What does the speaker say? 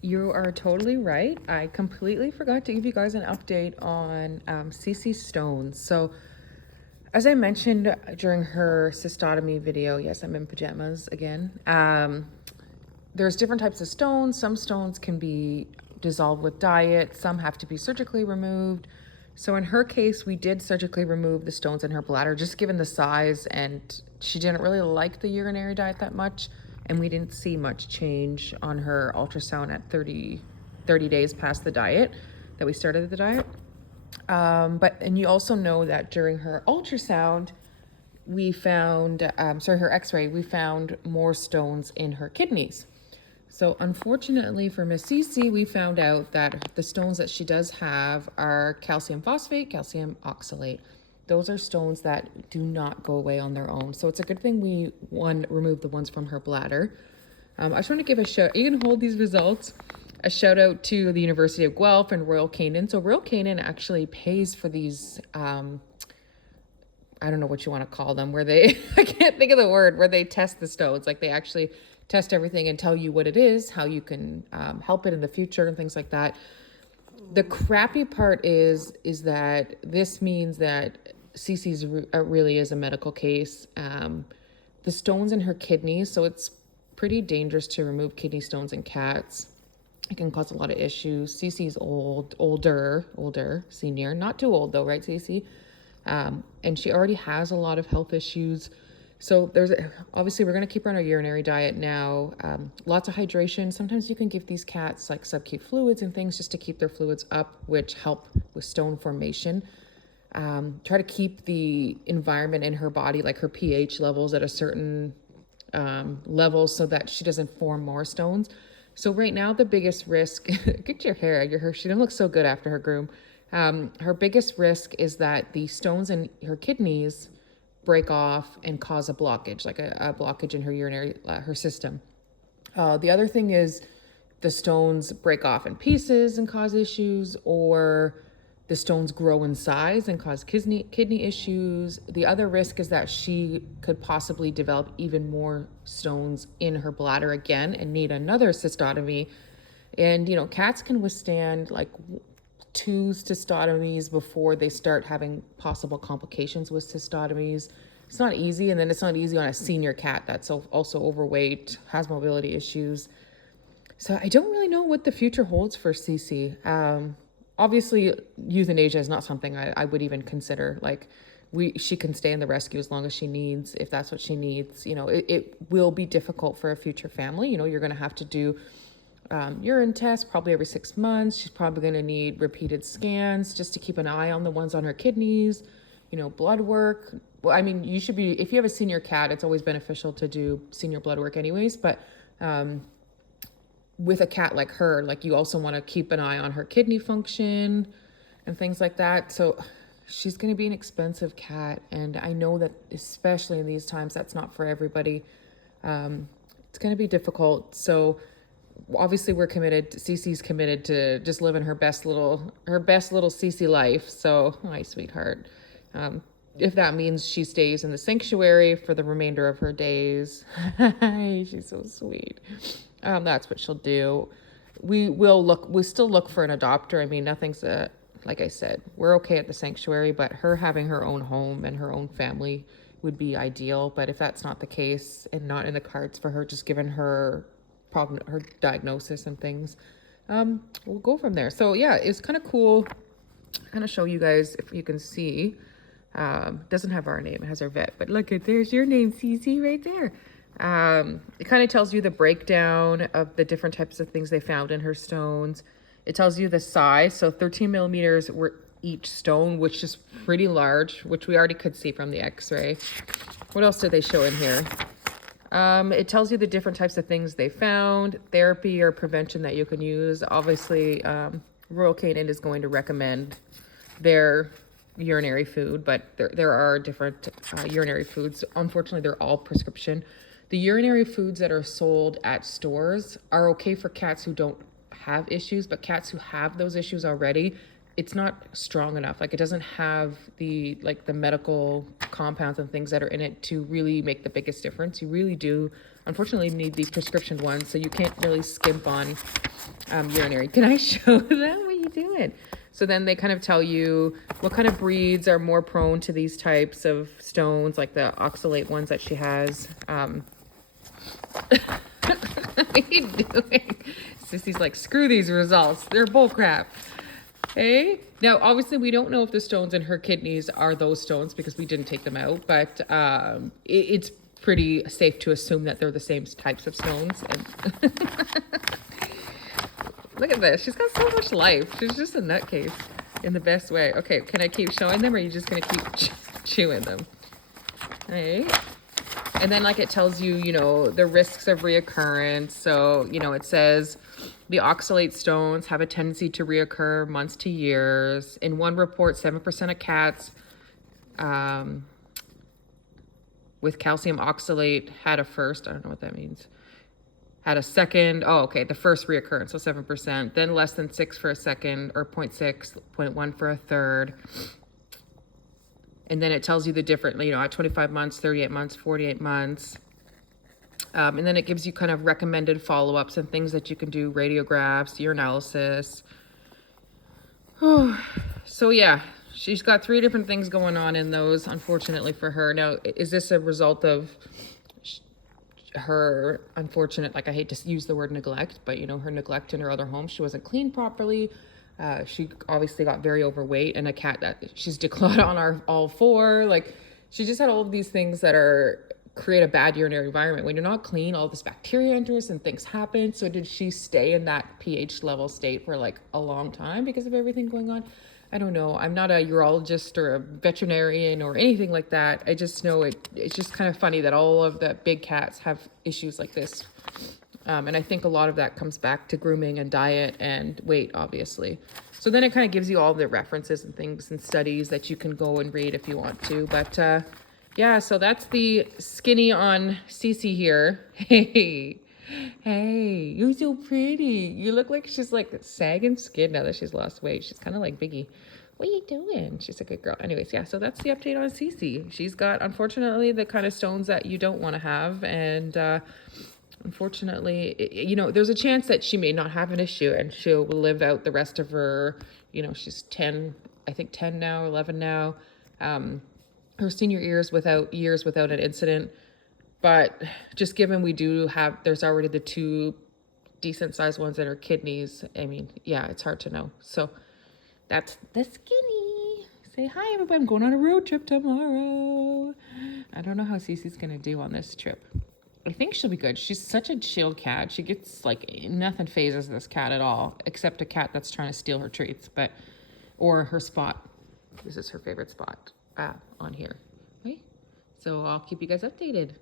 You are totally right. I completely forgot to give you guys an update on Cece's stones. So, as I mentioned during her cystotomy video, yes, I'm in pajamas again. There's different types of stones. Some stones can be dissolved with diet, some have to be surgically removed. So, in her case, we did surgically remove the stones in her bladder, just given the size, and she didn't really like the urinary diet that much. And we didn't see much change on her ultrasound at 30 days past the diet that we started the diet. And you also know that during her ultrasound, we found, her x-ray, we found more stones in her kidneys. So unfortunately for Miss Cece, we found out that the stones that she does have are calcium phosphate, calcium oxalate. Those are stones that do not go away on their own. So it's a good thing we, removed the ones from her bladder. I just want to give a shout, you can hold these results, a shout out to the University of Guelph and Royal Canin. So Royal Canin actually pays for these, I don't know what you want to call them, where they, I can't think of the word, where they test the stones. Like they actually test everything and tell you what it is, how you can help it in the future and things like that. The crappy part is that this means that Cece's really is a medical case. The stones in her kidneys, so it's pretty dangerous to remove kidney stones in cats. It can cause a lot of issues. Cece's older, senior, not too old though, right, Cece? And she already has a lot of health issues. So obviously we're going to keep her on our urinary diet now. Lots of hydration. Sometimes you can give these cats like subcute fluids and things just to keep their fluids up, which help with stone formation. Try to keep the environment in her body, like her pH levels at a certain level so that she doesn't form more stones. So right now the biggest risk, get your hair, she didn't look so good after her groom. Her biggest risk is that the stones in her kidneys break off and cause a blockage, like a blockage in her urinary, her system. The other thing is the stones break off in pieces and cause issues, or the stones grow in size and cause kidney issues. The other risk is that she could possibly develop even more stones in her bladder again and need another cystotomy. And, cats can withstand like 2 cystotomies before they start having possible complications with cystotomies. It's not easy, and then it's not easy on a senior cat that's also overweight, has mobility issues. So I don't really know what the future holds for Cece. Obviously, euthanasia is not something I would even consider. Like, she can stay in the rescue as long as she needs, if that's what she needs. It will be difficult for a future family. You're going to have to do urine tests probably every 6 months. She's probably going to need repeated scans just to keep an eye on the ones on her kidneys, blood work. Well, I mean, if you have a senior cat, it's always beneficial to do senior blood work anyways, but with a cat like her, like you also want to keep an eye on her kidney function and things like that. So she's going to be an expensive cat. And I know that especially in these times, that's not for everybody. It's going to be difficult. So obviously Cece's committed to just living her best little Cece life. So, my sweetheart, if that means she stays in the sanctuary for the remainder of her days, she's so sweet. That's what she'll do. We still look for an adopter. I mean, nothing's like I said, we're okay at the sanctuary, but her having her own home and her own family would be ideal. But if that's not the case and not in the cards for her, just given her diagnosis and things, we'll go from there. So yeah, it's kind of cool. Kind of show you guys, if you can see, doesn't have our name, it has our vet, but look at, there's your name, Cece, right there. It kind of tells you the breakdown of the different types of things they found in her stones. It tells you the size, so 13 millimeters were each stone, which is pretty large, which we already could see from the x-ray. What else did they show in here? It tells you the different types of things they found, therapy or prevention that you can use. Obviously, Royal Canin is going to recommend their urinary food, but there are different urinary foods. Unfortunately, they're all prescription. The urinary foods that are sold at stores are okay for cats who don't have issues, but cats who have those issues already, it's not strong enough. Like, it doesn't have the medical compounds and things that are in it to really make the biggest difference. You really do, unfortunately, need the prescription ones. So you can't really skimp on urinary. Can I show them? What are you doing? So then they kind of tell you what kind of breeds are more prone to these types of stones, like the oxalate ones that she has. What are you doing? Sissy's like, screw these results. They're bull crap. Hey? Now, obviously, we don't know if the stones in her kidneys are those stones because we didn't take them out, but it's pretty safe to assume that they're the same types of stones. And look at this. She's got so much life. She's just a nutcase in the best way. Okay, can I keep showing them or are you just going to keep chewing them? Hey? And then like it tells you, you know, the risks of reoccurrence. So, you know, it says the oxalate stones have a tendency to reoccur months to years. In one report, 7% of cats with calcium oxalate had a first, I don't know what that means, had a second, oh, okay, the first reoccurrence, so 7%, then less than 6 for a second, or 0.6, 0.1 for a third. And then it tells you the different, you know, at 25 months, 38 months, 48 months. And then it gives you kind of recommended follow-ups and things that you can do, radiographs, urinalysis. So yeah, she's got 3 different things going on in those, unfortunately for her. Now, is this a result of her unfortunate, like I hate to use the word neglect, but you know, her neglect in her other home? She wasn't cleaned properly. She obviously got very overweight, and a cat that she's declawed on all 4. Like, she just had all of these things that create a bad urinary environment. When you're not clean, all this bacteria enters and things happen. So did she stay in that pH level state for like a long time because of everything going on? I don't know. I'm not a urologist or a veterinarian or anything like that. I just know it's just kind of funny that all of the big cats have issues like this. And I think a lot of that comes back to grooming and diet and weight, obviously. So then it kind of gives you all the references and things and studies that you can go and read if you want to. But yeah, so that's the skinny on Cece here. Hey, hey, you're so pretty. You look like she's like sagging skin now that she's lost weight. She's kind of like Biggie. What are you doing? She's a good girl. Anyways, yeah, so that's the update on Cece. She's got, unfortunately, the kind of stones that you don't want to have. And unfortunately, you know, there's a chance that she may not have an issue and she'll live out the rest of her, you know, she's 10, I think 10 now, 11 now. Her senior years without an incident. But just given there's already the 2 decent sized ones that are kidneys. I mean, yeah, it's hard to know. So that's the skinny. Say hi, everybody. I'm going on a road trip tomorrow. I don't know how Cece's going to do on this trip. I think she'll be good. She's such a chill cat. She gets like, nothing phases this cat at all, except a cat that's trying to steal her treats, or her spot. This is her favorite spot on here. Okay? So I'll keep you guys updated.